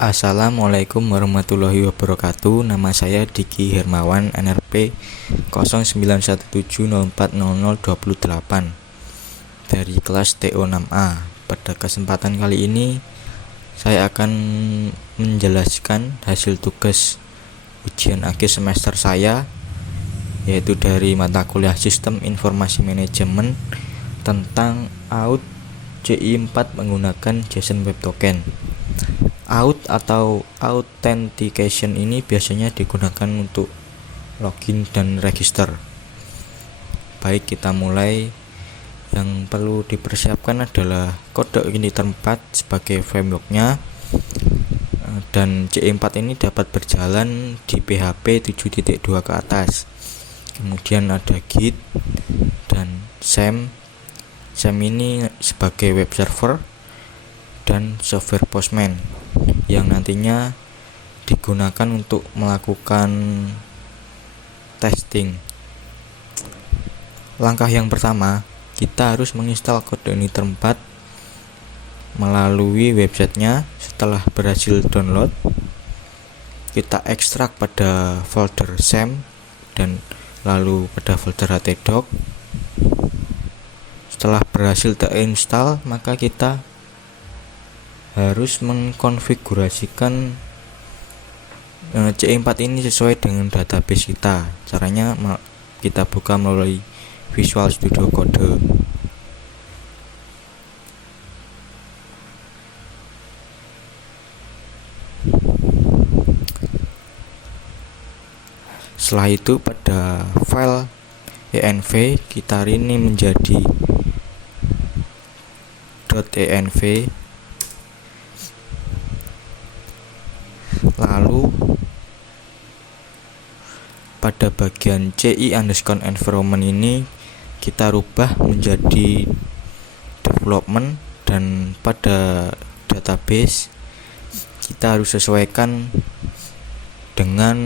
Assalamualaikum warahmatullahi wabarakatuh. Nama saya Diki Hermawan, NRP 0917040028 dari kelas TO6A. Pada kesempatan kali ini saya akan menjelaskan hasil tugas ujian akhir semester saya, yaitu dari mata kuliah Sistem Informasi Manajemen tentang AUT CI4 menggunakan JSON Web Token. AUT atau Authentication ini biasanya digunakan untuk login dan register. Baik, kita mulai. Yang perlu dipersiapkan adalah kode Uniter 4 sebagai frameworknya, dan CI4 ini dapat berjalan di PHP 7.2 ke atas. Kemudian ada Git dan SAM. SAM ini sebagai web server dan software Postman yang nantinya digunakan untuk melakukan testing. Langkah yang pertama, kita harus menginstal kode Uniter 4 melalui websitenya. Setelah berhasil download, kita ekstrak pada folder SAM dan lalu pada folder htdoc. Setelah berhasil terinstall, maka kita harus mengkonfigurasikan CI4 ini sesuai dengan database kita. Caranya kita buka melalui Visual Studio Code. Setelah itu pada file env kita rename menjadi .env. Lalu pada bagian CI_environment ini kita rubah menjadi development, dan pada database kita harus sesuaikan dengan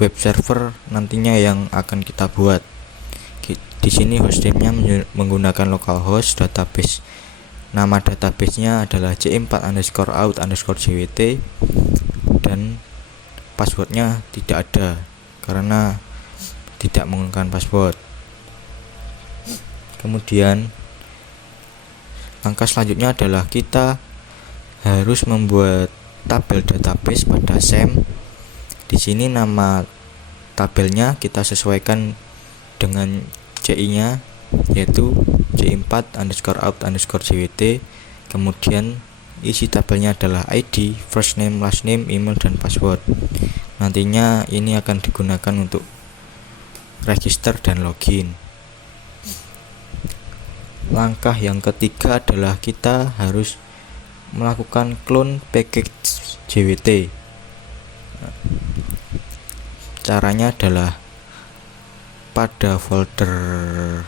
web server nantinya yang akan kita buat. Di sini hostname-nya menggunakan localhost, database nama databasenya adalah CI4_out_jwt, dan passwordnya tidak ada karena tidak menggunakan password. Kemudian langkah selanjutnya adalah kita harus membuat tabel database pada SAM. Di sini nama tabelnya kita sesuaikan dengan CI-nya, yaitu CI4_out_jwt. Kemudian isi tabelnya adalah ID, first name, last name, email, dan password. Nantinya ini akan digunakan untuk register dan login. Langkah yang ketiga adalah kita harus melakukan clone package JWT. Caranya adalah pada folder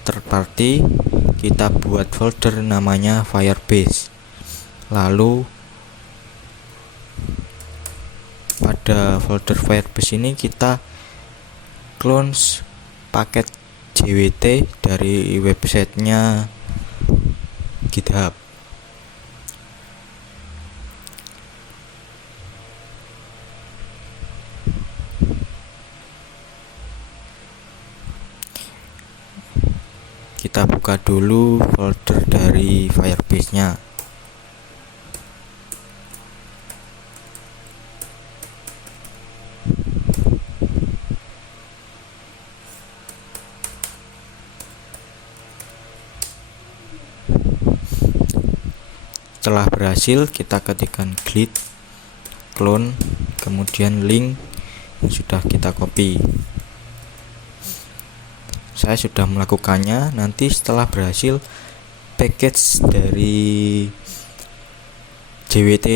third party kita buat folder namanya Firebase. Lalu pada folder Firebase ini kita clone paket JWT dari websitenya GitHub. Kita buka dulu folder dari Firebase-nya. Setelah berhasil, kita ketikkan git clone, kemudian link yang sudah kita copy. Saya sudah melakukannya. Nanti setelah berhasil, package dari JWT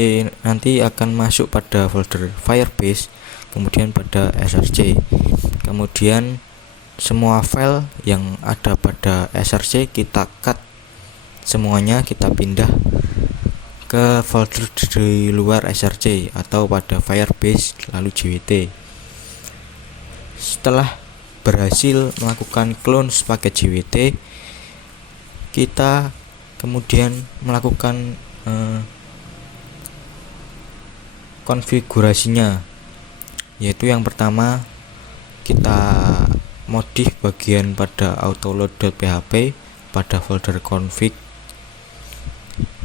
nanti akan masuk pada folder Firebase, kemudian pada src. Kemudian semua file yang ada pada src kita cut semuanya, kita pindah ke folder di luar src atau pada Firebase lalu JWT. Setelah berhasil melakukan clone paket JWT, kita kemudian melakukan konfigurasinya, yaitu yang pertama kita modif bagian pada autoload.php pada folder config.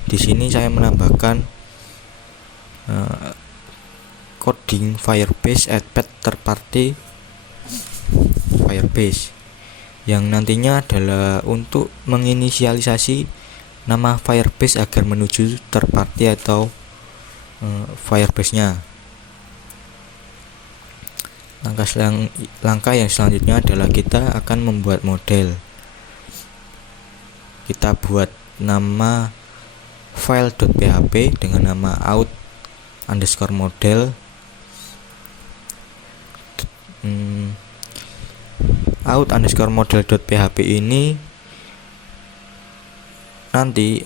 Di sini saya menambahkan coding Firebase Add third party Firebase yang nantinya adalah untuk menginisialisasi nama Firebase agar menuju third party atau Firebase-nya. Langkah yang selanjutnya adalah kita akan membuat model. Kita buat nama file.php dengan nama out_model. out_model.php ini nanti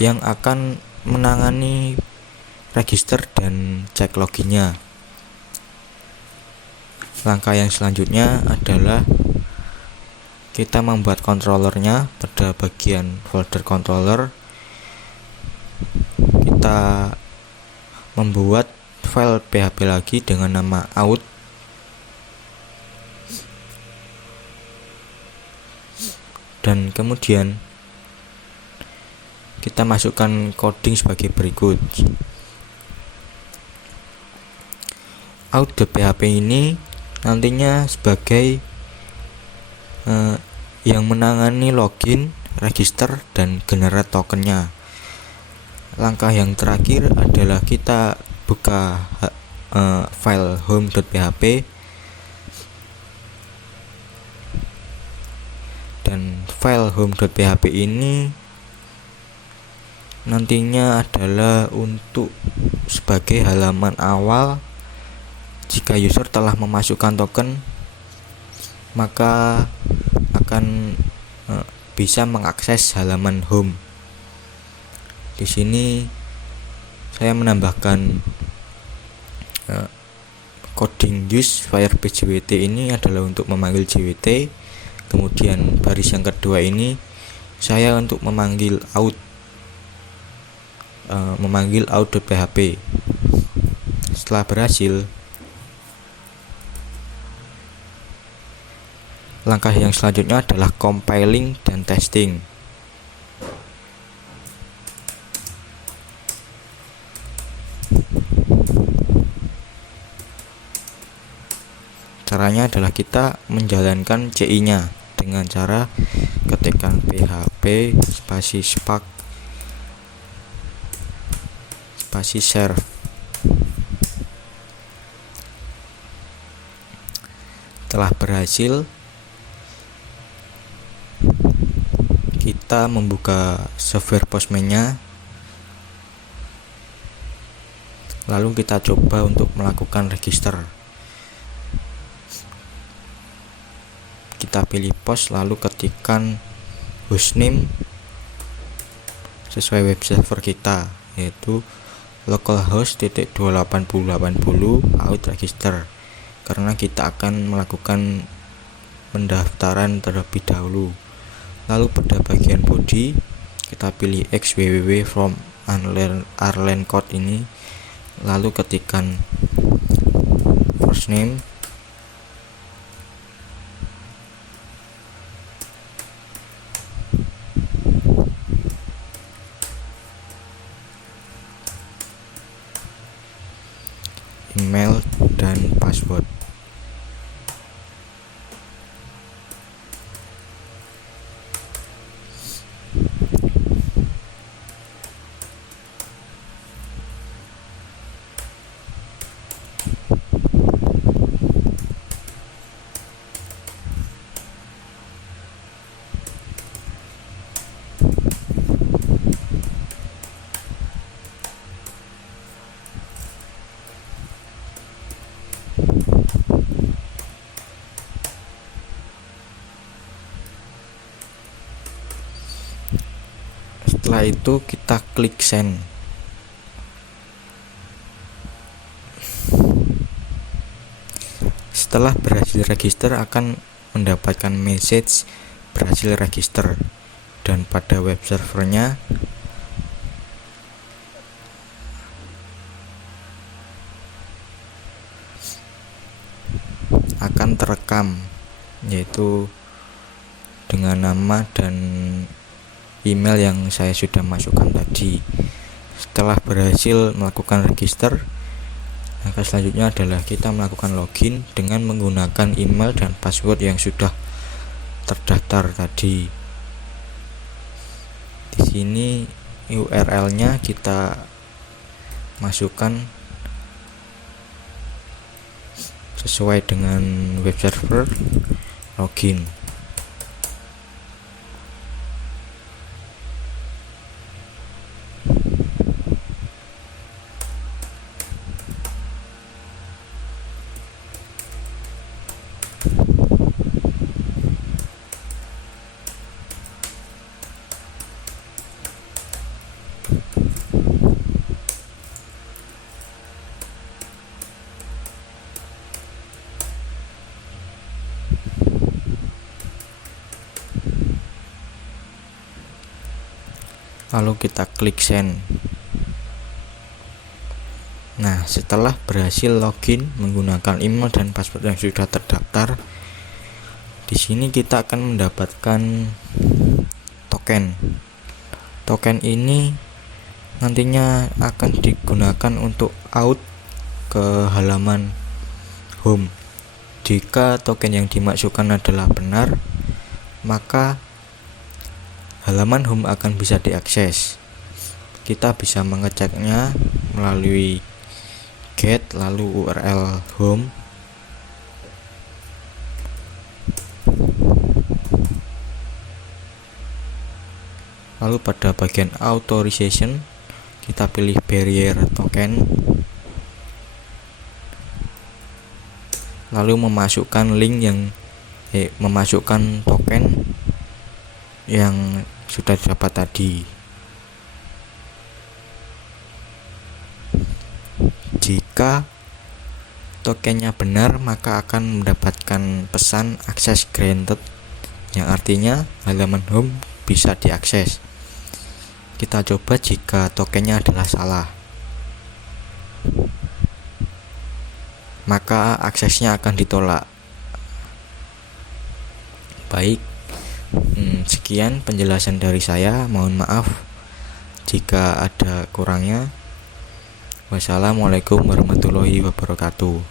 yang akan menangani register dan cek loginnya. Langkah yang selanjutnya adalah kita membuat controllernya. Pada bagian folder controller kita membuat file PHP lagi dengan nama out. Dan kemudian kita masukkan coding sebagai berikut. Out.php ini nantinya sebagai yang menangani login, register, dan generate tokennya. Langkah yang terakhir adalah kita buka file home.php, dan file home.php ini nantinya adalah untuk sebagai halaman awal. Jika user telah memasukkan token, maka akan bisa mengakses halaman home. Di sini saya menambahkan coding use Firebase JWT ini adalah untuk memanggil JWT. Kemudian baris yang kedua ini saya untuk memanggil out.php. Setelah berhasil, langkah yang selanjutnya adalah compiling dan testing. Caranya adalah kita menjalankan CI-nya dengan cara ketikkan php spasi spark spasi serve. Setelah berhasil, kita membuka software Postman-nya, lalu kita coba untuk melakukan register. Kita pilih post, lalu ketikkan hostname sesuai web server kita, yaitu localhost.28080 out register, karena kita akan melakukan pendaftaran terlebih dahulu. Lalu pada bagian body kita pilih xwww from Arlen code ini, lalu ketikkan first name, email, dan password. Setelah itu kita klik send. Setelah berhasil register akan mendapatkan message berhasil register, dan pada web servernya merekam, yaitu dengan nama dan email yang saya sudah masukkan tadi. Setelah berhasil melakukan register, langkah selanjutnya adalah kita melakukan login dengan menggunakan email dan password yang sudah terdaftar tadi. Di sini URL-nya kita masukkan sesuai dengan web server login. Lalu kita klik send. Nah, setelah berhasil login menggunakan email dan password yang sudah terdaftar, di sini kita akan mendapatkan token. Token ini nantinya akan digunakan untuk out ke halaman home. Jika token yang dimasukkan adalah benar, maka halaman home akan bisa diakses. Kita bisa mengeceknya melalui get lalu URL home. Lalu pada bagian authorization kita pilih barrier token. Lalu memasukkan link yang memasukkan token yang sudah didapat tadi. Jika tokennya benar, maka akan mendapatkan pesan access granted, yang artinya halaman home bisa diakses. Kita coba jika tokennya adalah salah, maka aksesnya akan ditolak. Baik, sekian penjelasan dari saya. Mohon maaf jika ada kurangnya. Wassalamualaikum warahmatullahi wabarakatuh.